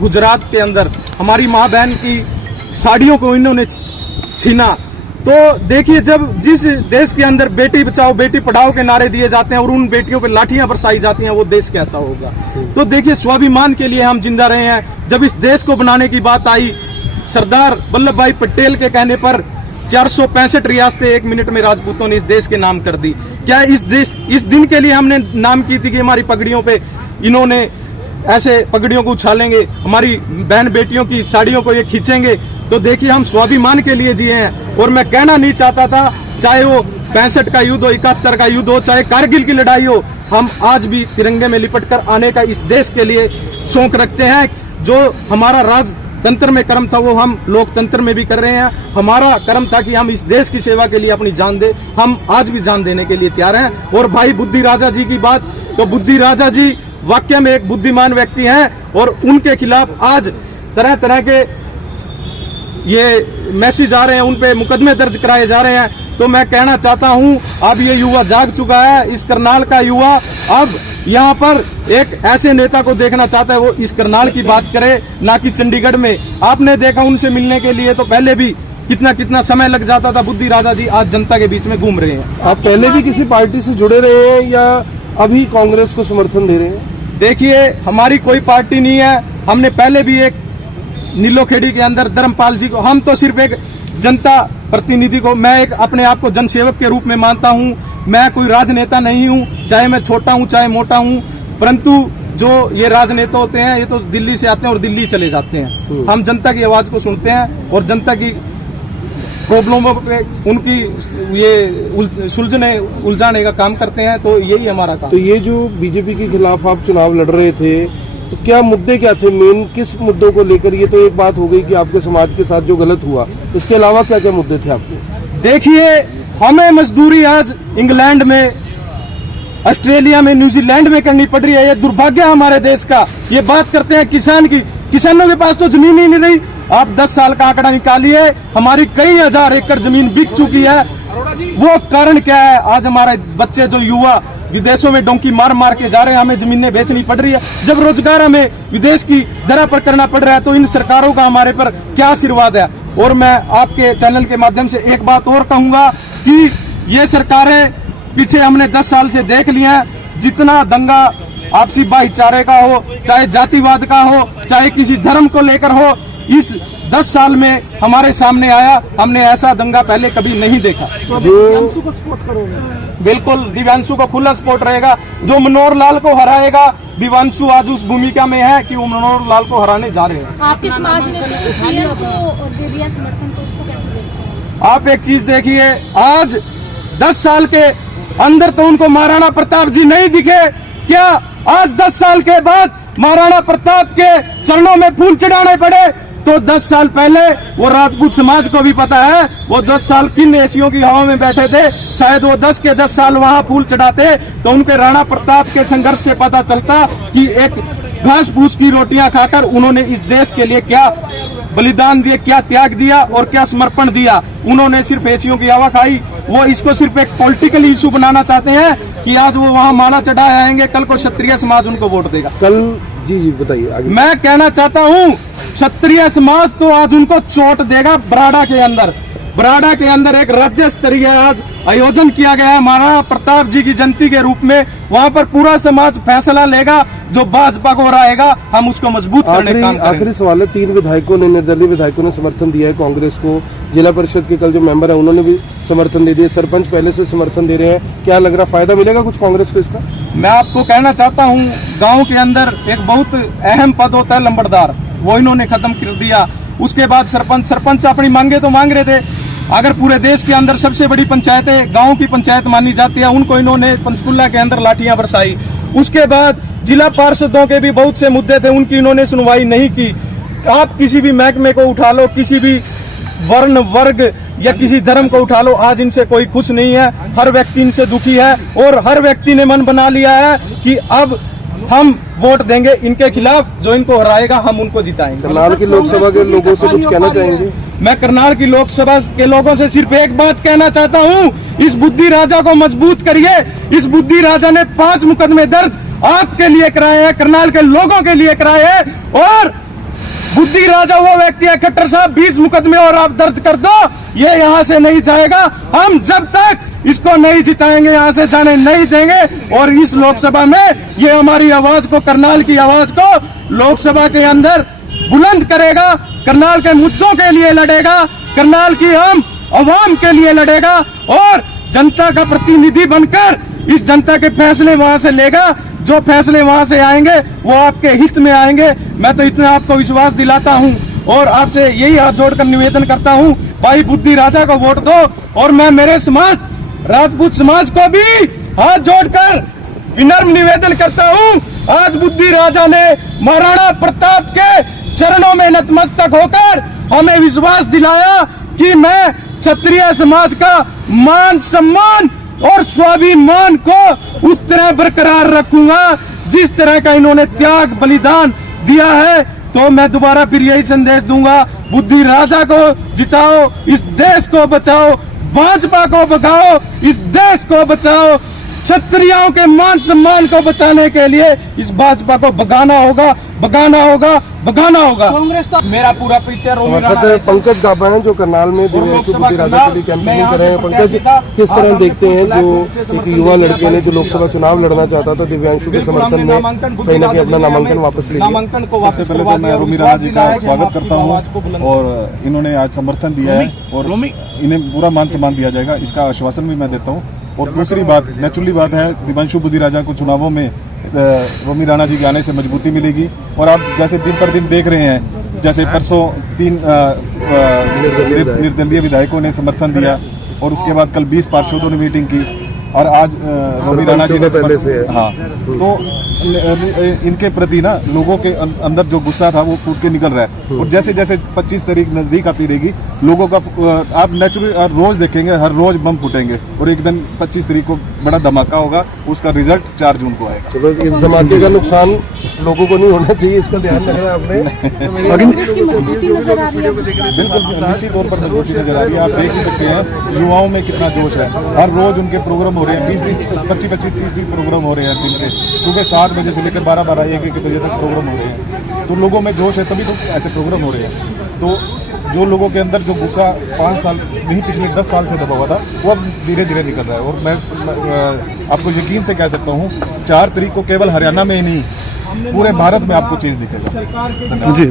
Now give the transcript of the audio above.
गुजरात के अंदर हमारी माँ बहन की साड़ियों को इन्होंने छीना। तो देखिए, जब जिस देश के अंदर बेटी बचाओ बेटी पढ़ाओ के नारे दिए जाते हैं और उन बेटियों पे लाठियां बरसाई जाती हैं, वो देश कैसा होगा। तो देखिए, स्वाभिमान के लिए हम जिंदा रहे हैं। जब इस देश को बनाने की बात आई, सरदार वल्लभ भाई पटेल के कहने पर 465 रियासतें 1 मिनट में राजपूतों ने इस देश के नाम कर दी। क्या इस दिन के लिए हमने नाम की थी कि हमारी पगड़ियों पे इन्होंने ऐसे पगड़ियों को उछालेंगे, हमारी बहन बेटियों की साड़ियों को ये खींचेंगे। तो देखिए, हम स्वाभिमान के लिए जिए हैं। और मैं कहना नहीं चाहता था, चाहे वो 65 का युद्ध हो, 71 का युद्ध हो, चाहे कारगिल की लड़ाई हो, हम आज भी तिरंगे में लिपट कर आने का इस देश के लिए शौक रखते हैं। जो हमारा राजतंत्र में कर्म था, वो हम लोकतंत्र में भी कर रहे हैं। हमारा कर्म था कि हम इस देश की सेवा के लिए अपनी जान दें। हम आज भी जान देने के लिए तैयार हैं। और भाई बुद्धि राजा जी की बात, तो बुद्धि राजा जी वाकई में एक बुद्धिमान व्यक्ति हैं और उनके खिलाफ आज तरह तरह के ये मैसेज आ रहे हैं, उन पे मुकदमे दर्ज कराए जा रहे हैं। तो मैं कहना चाहता हूं, अब ये युवा जाग चुका है। इस करनाल का युवा अब यहाँ पर एक ऐसे नेता को देखना चाहता है, वो इस करनाल की बात करे, ना कि चंडीगढ़ में। आपने देखा, उनसे मिलने के लिए तो पहले भी कितना समय लग जाता था। बुद्धि राजा जी आज जनता के बीच में घूम रहे हैं। आप पहले भी किसी पार्टी से जुड़े रहे हैं या अभी कांग्रेस को समर्थन दे रहे हैं? देखिए, हमारी कोई पार्टी नहीं है। हमने पहले भी एक नीलोखेड़ी के अंदर धर्मपाल जी को, हम तो सिर्फ एक जनता प्रतिनिधि को, मैं एक अपने आप को जनसेवक के रूप में मानता हूं। मैं कोई राजनेता नहीं हूं, चाहे मैं छोटा हूं चाहे मोटा हूं। परंतु जो ये राजनेता होते हैं, ये तो दिल्ली से आते हैं और दिल्ली चले जाते हैं। हम जनता की आवाज को सुनते हैं और जनता की प्रॉब्लमों पे उनकी ये उलझाने का काम करते हैं। तो यही हमारा काम। तो ये जो बीजेपी के खिलाफ आप चुनाव लड़ रहे थे, तो क्या मुद्दे क्या थे मेन, किस मुद्दों को लेकर? ये तो एक बात हो गई कि आपके समाज के साथ जो गलत हुआ, इसके अलावा क्या क्या मुद्दे थे आपके? देखिए, हमें मजदूरी आज इंग्लैंड में, ऑस्ट्रेलिया में, न्यूजीलैंड में करनी पड़ रही है। ये दुर्भाग्य है हमारे देश का। ये बात करते हैं किसान की, किसानों के पास तो जमीन ही नहीं रही। आप 10 साल का आंकड़ा निकालिए, हमारी कई हजार एकड़ जमीन बिक चुकी है। वो कारण क्या है? आज हमारे बच्चे, जो युवा विदेशों में डोंकी मार मार के जा रहे हैं, हमें जमीनें बेचनी पड़ रही है। जब रोजगार हमें विदेश की दर पर करना पड़ रहा है, तो इन सरकारों का हमारे पर क्या आशीर्वाद है? और मैं आपके चैनल के माध्यम से एक बात और कहूंगा कि ये सरकारें पीछे हमने 10 साल से देख लिया है। जितना दंगा आपसी भाईचारे का हो, चाहे जातिवाद का हो, चाहे किसी धर्म को लेकर हो, इस 10 साल में हमारे सामने आया। हमने ऐसा दंगा पहले कभी नहीं देखा। तो दिव्यांशु को सपोर्ट करोगे? बिल्कुल, दिव्यांशु को खुला सपोर्ट रहेगा। जो मनोहर लाल को हराएगा, दिव्यांशु आज उस भूमिका में है कि वो मनोहर लाल को हराने जा रहे हैं। आपके समाज ने सीएम को दे दिया समर्थन, तो उसको कैसे देखते हैं? आप एक चीज देखिए, आज 10 साल के अंदर तो उनको महाराणा प्रताप जी नहीं दिखे क्या? आज 10 साल के बाद महाराणा प्रताप के चरणों में फूल चढ़ाने पड़े। तो 10 साल पहले वो राजपूत समाज को भी पता है, वो 10 साल किन एसियों की हवा में बैठे थे। शायद वो 10 के 10 साल वहां फूल चढ़ाते तो उनके राणा प्रताप के संघर्ष से पता चलता कि एक घास फूस की रोटियां खाकर उन्होंने इस देश के लिए क्या बलिदान दिए, क्या त्याग दिया और क्या समर्पण दिया। उन्होंने सिर्फ एसियों की हवा खाई। वो इसको सिर्फ एक पॉलिटिकल इशू बनाना चाहते हैं कि आज वो वहां माला चढ़ाए आएंगे, कल को क्षत्रिय समाज उनको वोट देगा। कल जी बताइए आगे। मैं कहना चाहता हूं, क्षत्रिय समाज तो आज उनको चोट देगा। बराड़ा के अंदर एक राज्य स्तरीय आज आयोजन किया गया है महाराणा प्रताप जी की जयंती के रूप में। वहां पर पूरा समाज फैसला लेगा, जो भाजपा को हराएगा हम उसको मजबूत करने का काम करेंगे। आखिरी सवाल है, 3 विधायकों ने, निर्दलीय विधायकों ने समर्थन दिया है कांग्रेस को। जिला परिषद के कल जो मेंबर है उन्होंने भी समर्थन दे दिया, सरपंच पहले से समर्थन दे रहे हैं। क्या लग रहा, फायदा मिलेगा कुछ कांग्रेस को इसका? मैं आपको कहना चाहता हूं, गांव के अंदर एक बहुत अहम पद होता है लंबड़दार, वो इन्होंने खत्म कर दिया। उसके बाद सरपंच अपनी मांगे तो मांग रहे थे। अगर पूरे देश के अंदर सबसे बड़ी पंचायतें गांव की पंचायत मानी जाती है, उनको इन्होंने पंचकुला के अंदर लाठियां बरसाई। उसके बाद जिला पार्षदों के भी बहुत से मुद्दे थे, उनकी इन्होंने सुनवाई नहीं की। आप किसी भी महकमे को उठा लो, किसी भी वर्ण वर्ग या किसी धर्म को उठा लो, आज इनसे कोई खुश नहीं है। हर व्यक्ति इनसे दुखी है और हर व्यक्ति ने मन बना लिया है कि अब हम वोट देंगे इनके खिलाफ, जो इनको हराएगा हम उनको जिताएंगे। करनाल की लोकसभा के लोगों से कुछ कहना चाहेंगे? मैं करनाल की लोकसभा के लोगों से सिर्फ एक बात कहना चाहता हूं, इस बुद्धि राजा को मजबूत करिए। इस बुद्धि राजा ने 5 मुकदमे दर्ज आपके लिए कराए हैं, करनाल के लोगों के लिए कराए हैं। और बुद्धि राजा वो व्यक्ति है खट्टर साहब, 20 मुकदमे और आप दर्ज कर दो, ये यहाँ से नहीं जाएगा। हम जब तक इसको नहीं जिताएंगे यहाँ से जाने नहीं देंगे। और इस लोकसभा में ये हमारी आवाज को, करनाल की आवाज को लोकसभा के अंदर बुलंद करेगा, करनाल के मुद्दों के लिए लड़ेगा, करनाल की हम अवाम के लिए लड़ेगा और जनता का प्रतिनिधि बनकर इस जनता के फैसले वहां से लेगा। जो फैसले वहां से आएंगे वो आपके हित में आएंगे। मैं तो इतना आपको विश्वास दिलाता हूं और आपसे यही हाथ जोड़कर निवेदन करता हूं, भाई बुद्धि राजा को वोट दो। और मैं मेरे समाज, राजपूत समाज को भी हाथ जोड़कर विनम्र निवेदन करता हूं, आज बुद्धि राजा ने महाराणा प्रताप के चरणों में नतमस्तक होकर हमें विश्वास दिलाया कि मैं क्षत्रिय समाज का मान सम्मान और स्वाभिमान को उस तरह बरकरार रखूंगा जिस तरह का इन्होंने त्याग बलिदान दिया है। तो मैं दोबारा फिर यही संदेश दूंगा, बुद्धि राजा को जिताओ, इस देश को बचाओ, भाजपा को भगाओ, इस देश को बचाओ। क्षत्रियों के मान सम्मान को बचाने के लिए इस भाजपा को भगाना होगा, भगाना होगा, भगाना होगा। कांग्रेस तो मेरा पूरा पिक्चर पंकज गाबा हैं जो करनाल में दिव्यांशु बुद्धि राजा के लिए कैंपेनिंग कर रहे हैं। पंकज, किस तरह देखते हैं जो एक युवा लड़के ने जो लोकसभा चुनाव लड़ना चाहता था दिव्यांशु के समर्थन में कहीं ना कहीं अपना नामांकन वापस ले लिया? नामांकन को सबसे पहले तो मैं रोमी राणा जी का स्वागत करता हूं और इन्होंने आज समर्थन दिया है और इन्हें पूरा मान सम्मान दिया जाएगा, इसका आश्वासन भी मैं देता हूं। और दूसरी बात, नेचुरली बात है, दिव्यांशु बुद्धि राजा को चुनावों में रोमी राणा जी के आने से मजबूती मिलेगी। और आप जैसे दिन पर दिन देख रहे हैं, जैसे परसों 3 निर्दलीय विधायकों ने समर्थन दिया और उसके बाद कल 20 पार्षदों ने मीटिंग की और आज रोमी राणा जी ने हाँ, तो इनके प्रति ना लोगों के अंदर जो गुस्सा था वो फूट के निकल रहा है। और जैसे जैसे 25 तारीख नजदीक आती रहेगी, लोगों का आप नेचुरली रोज देखेंगे, हर रोज बम फूटेंगे और एक दिन 25 तारीख को बड़ा धमाका होगा, उसका रिजल्ट 4 जून को आएगा। चलो, इस धमाके का नुकसान लोगों को नहीं होना चाहिए, इसका ध्यान रखना आपने। बिल्कुल निश्चित तौर पर मजबूती नजर आ रही है। आप देख ही सकते हैं युवाओं में कितना जोश है, हर रोज उनके प्रोग्राम हो रहे हैं, 20-20, 25-25, 30 प्रोग्राम हो रहे हैं दिन के, सुबह 7 बजे से लेकर 12-12, 1-1 बजे तक प्रोग्राम हो रहे हैं। तो लोगों में जोश है, तभी तो ऐसे प्रोग्राम हो रहे हैं। तो जो लोगों के अंदर जो गुस्सा 5 साल नहीं, पिछले 10 साल से दबा हुआ था, वो अब धीरे धीरे निकल रहा है। और मैं आपको यकीन से कह सकता हूँ 4 तारीख को केवल हरियाणा में ही नहीं, पूरे भारत में आपको चेंज दिखेगा। जी।